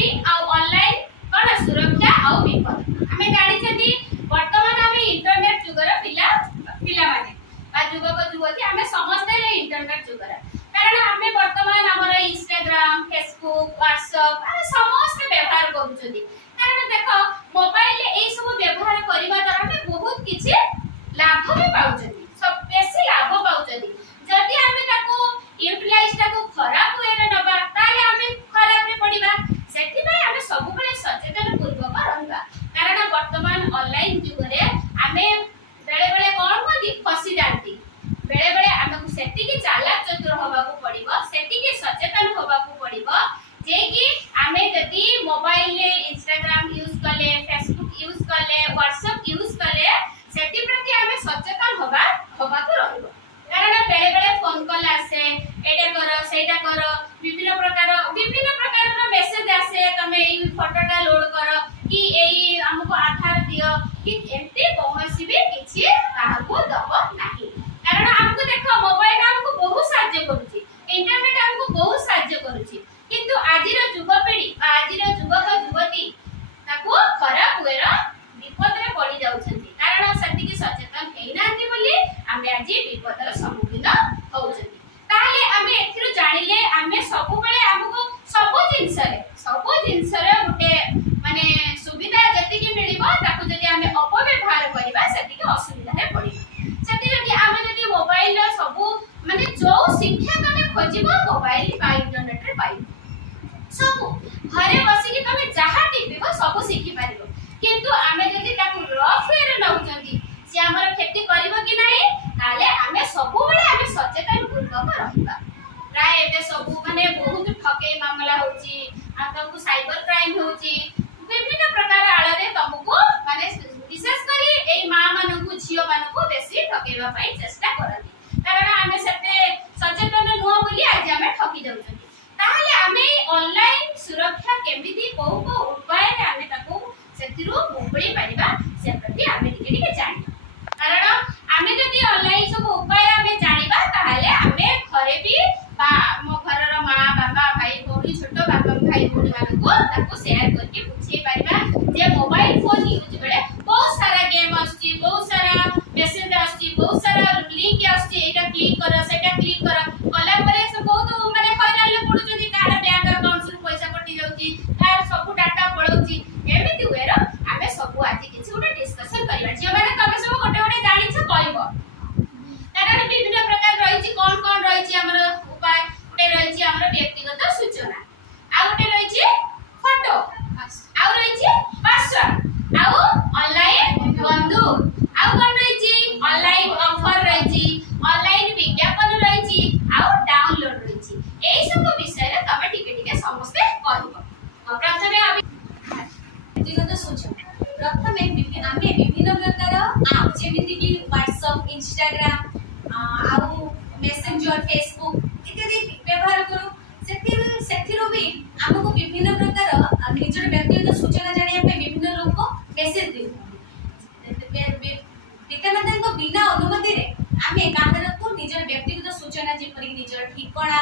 Shopping आ online कोन सुरक्षा आ विपद हमें जानि छथि वर्तमान हमें इंटरनेट जुगर पिला माने बा युवक युवती हमें समझते इंटरनेट जुगर कारण हमें वर्तमान हमर इंस्टाग्राम फेसबुक व्हाट्सएप समस्त व्यवहार करूछथि कारण देखो मोबाइल ए सब व्यवहार करबा द्वारा हमें बहुत किछि लाभ भी पाउछथि सब बेसी लाभ पाउछथि जदि हमें ताको यूटिलाइज ताको खराब वे रे नबा ताले हमें खराब रे पडिबा सेति भाई हमें सब बळे सचेतन पूर्वक रहबा कारण वर्तमान ऑनलाइन जुग रे हमें बेले बेले कोन होती फसी जांती बेले बेले हमकु सेति की चालाक चतुर होबा को पडिबो सेति की सचेतन होबा को पडिबो जे कि हमें जदि मोबाइल ले इंस्टाग्राम यूज करले फेसबुक यूज करले व्हाट्सएप यूज करले सेति प्रति हमें सचेतन होबा को रहबो कारण बेले बेले फोन कॉल आसे एटा करो सेटा करो विभिन्न प्रकार रो मेसेज आसे तमे एई फोटोटा लोड करो कि एई हमको आधार दियो कि एंते कोनोसी भी किछि काहको दबो नाही कारण हमको देखो मोबाइल हमको बहुत सहायता करूची इंटरनेट हमको बहुत सहायता करूची किंतु आजिर युवपीढ़ी आजिर युवक युवती ताको खराब वेरा विपद रे पड़ी जाउछंती कारण सती की सचेतन हेई नांती बोली हमें आज विपदर सम्मुखीन होउछंती ताले हमें एथिरु जानिले हमें सब बेले हमको सब जिंस रे गुटे माने सुविधा जति की मिलिबो ताको जदि हमें अपव्यवहार करबा सती की असुविधा रे पड़िबो सती जदि हमें जदि मोबाइल रो सब माने जो शिक्षा तमे खोजिबो मोबाइल बा इंटरनेट रे पाइबो सब घरे बसी की तमे जहा टिपिबो सब शिखि पारिबो किंतु हमें जदि ताको रफ वे रे नउचंती से हमर खेती करबो कि नाही ताले हमें सब बेले हमें सचेतन पूर्वक रहबा प्राय एबे सब माने बहुत ठके मामला होची आ तमको साइबर क्राइम होची विभिन्न प्रकार आळे रे तमको माने विशेष करी एई मां मानकु झियो मानकु बेसी ठकेबा पई चेष्टा करती कारण हमें सते सचेतन नुह बोली आज हमें ठकी जाउछथि ताले हमें ऑनलाइन सुरक्षा केमिति को उपाय रे हमें ताको सेतिरु मुबळी परिबा से प्रति हमें टिके जानि कारण हमें जदि ऑनलाइन सब उपाय हमें जानिबा ताले हमें घरे भी बा मो घरर मां बाबा भाई भौणी छोटो बाबा भाई भौणी मानको ताको शेयर करके बुझे परिबा जे मोबाइल फोन यूज बेले बहुत सारा गेम आछी बहुत सारा मेसेज आछी बहुत सारा लिंक आछी एटा क्लिक करो सेटा क्लिक करो कला परे से बहुत माने हैरान ले पडु जदि कार बैंक अकाउंट से पैसा कटि जाउची कार सब डाटा पळौची एमिति वेर हमें सब आज किछि उठा डिस्कशन करबा जे माने तमे सब गोटे गोटे जानि छ कहबो कारण विभिन्न प्रकार रहिछि कोन रहिछि हमर उपाय उठे रहिछि हमर व्यक्तिगत सूचना आ उठे रहिछि फोटो आ रहिछि पासवर्ड आ ऑनलाइन बंधु आ कोन रहिछि ऑनलाइन ऑफर रहिछि ऑनलाइन विज्ञापन रहिछि आ डाउनलोड रहिछि एई सब विषय रे तमे टिके समस्त कहबो प्रथमे व्यक्तिगत सूचना प्रथमे आमे विभिन्न प्रकार आप जेमिति कि व्हाट्सएप इंस्टाग्राम आउ मेसेंजर फेसबुक इत्यादि व्यवहार करू सेथिरो भी हमको विभिन्न प्रकार निजर व्यक्तिगत सूचना जानिया पे विभिन्न लोक मेसेज दे पितामाता को बिना अनुमति रे आमे काहर को निजर व्यक्तिगत सूचना जे परि निजर ठिकाना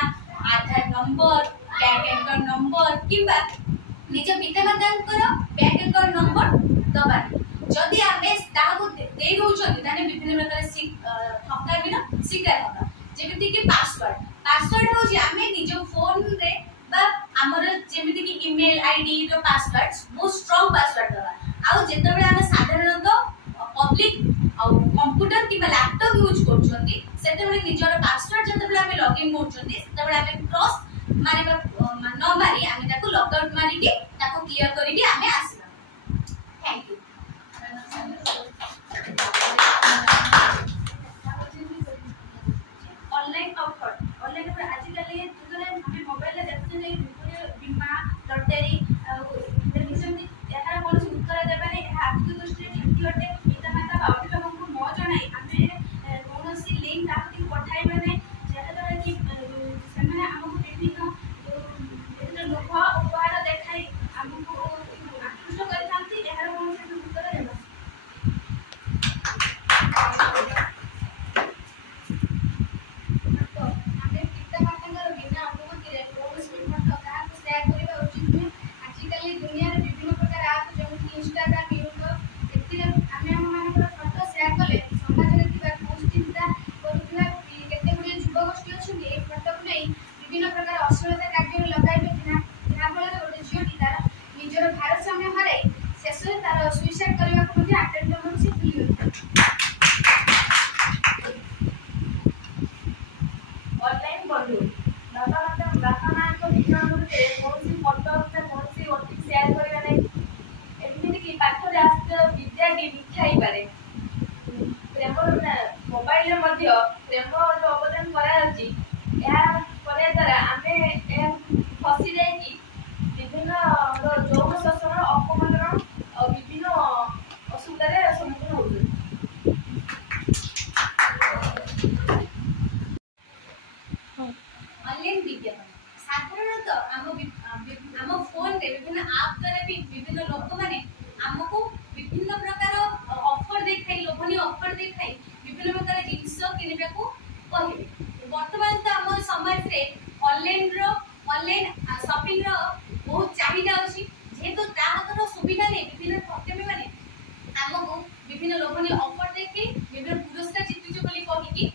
आधार नंबर बैंक अकाउंट नंबर किबा निज पितामाता बैंक अकाउंट नंबर दबा जदि आमे ताको दे होउछन ताने विभिन्न प्रकार ठका बिना शिकार होगा जेमिति कि पासवर्ड हो जे आमे निज फोन रे बा हमर जेमिति कि ईमेल आईडी रो पासवर्ड बहुत स्ट्रांग पासवर्ड दबा आ जेते बेले आमे साधारणतः पब्लिक आ कंप्यूटर कि लैपटॉप यूज करछंती सेते बेले निजर पासवर्ड जेते बेले आमे लॉगिन करछंती सेते बेले आमे क्रॉस मारिबा न मारी आमे ताको लॉकआउट मारी के ताको क्लियर करी के आमे आसीबा thank you online offer online पर आजिकल जुगरे हमें मोबाइल रे देखते नै बीमा लॉटरी टेलीविजन यार कोन उत्तर देबा नै आर्थिक दृष्टि ठीक होते पिता माता बाउटी लोगन को न जणाई हमें कोनोसी लिंक आती पठाइबा नै जेटा द्वारा कि सने हमको विभिन्न लोक उपहार देखाई हमको आकृष्ट करथांती एहार कोन से उत्तर देबा ବାପା ମାଆଙ୍କ ଭିନ୍ନ ଭିତରେ କୌଣସି ଫଟୋ କୌଣସି OTP ସେୟାର କରିବା ନାହିଁ। ଏମିତିକି ପାଖରେ ଆସୁଥିବା ବିଦ୍ୟାଟି ମିଥ୍ୟା ହେଇପାରେ। ପ୍ରେମ ମୋବାଇଲରେ ମଧ୍ୟ ପ୍ରେମ ଯେଉଁ ଅବଦାନ କରାଯାଉଛି, ଏହା କରିବା ଦ୍ୱାରା ଆମେ ଏହା ଫସି ଯାଇକି ବିଭିନ୍ନ ଯୌନ ଶୋଷଣ ଅପମାନ ଆଉ ବିଭିନ୍ନ ଅସୁବିଧାରେ ସମ୍ମୁଖୀନ ହେଉଛନ୍ତି। ऑनलाइन विज्ञापन साधारणतः आम फोन रे विभिन्न ऐप द्वारा भी विभिन्न लोक माने आमको विभिन्न प्रकार ऑफर देखाई लोभनीय ऑफर देखाई विभिन्न प्रकार जिनिस किनिबा को कहिबे। वर्तमान तो आम समाज रे ऑनलाइन शॉपिंग रो बहुत चाहिदा अछि, जेहेतु ताहातर सुविधा ने विभिन्न ठकेमी माने आमको विभिन्न लोभनीय ऑफर देखाई विभिन्न पुरस्कार जितुछु बोली कहि